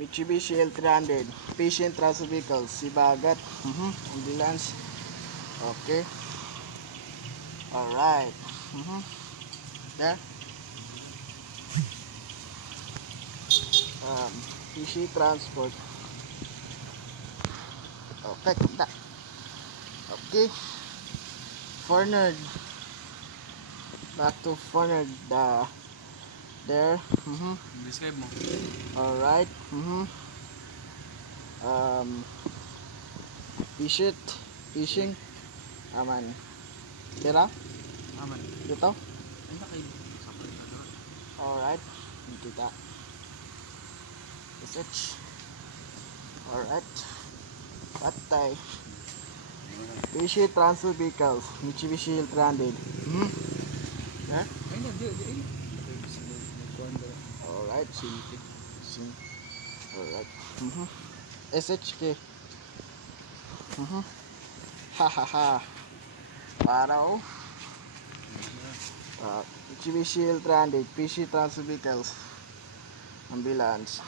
Mitsubishi L300, patient transfer vehicle, Sibagat, ambulance. Okay. Alright. There. PC transport. Okay, kita. Okay. Fornerd. Back to Fornerd. There. Describe mo. Alright. Fishing. Fishing. Aman. Tira? Aman. Dito? Ay, nakaib. Sapay ka doon. Alright. Kita. Research. Alright. Patay. PC transfer vehicles. Mitsubishi L300. Ha? Ay, na, di. Alright. Alright. SHK. Hahaha. Paraw. Mitsubishi L300. PC transfer vehicles. Ambulance.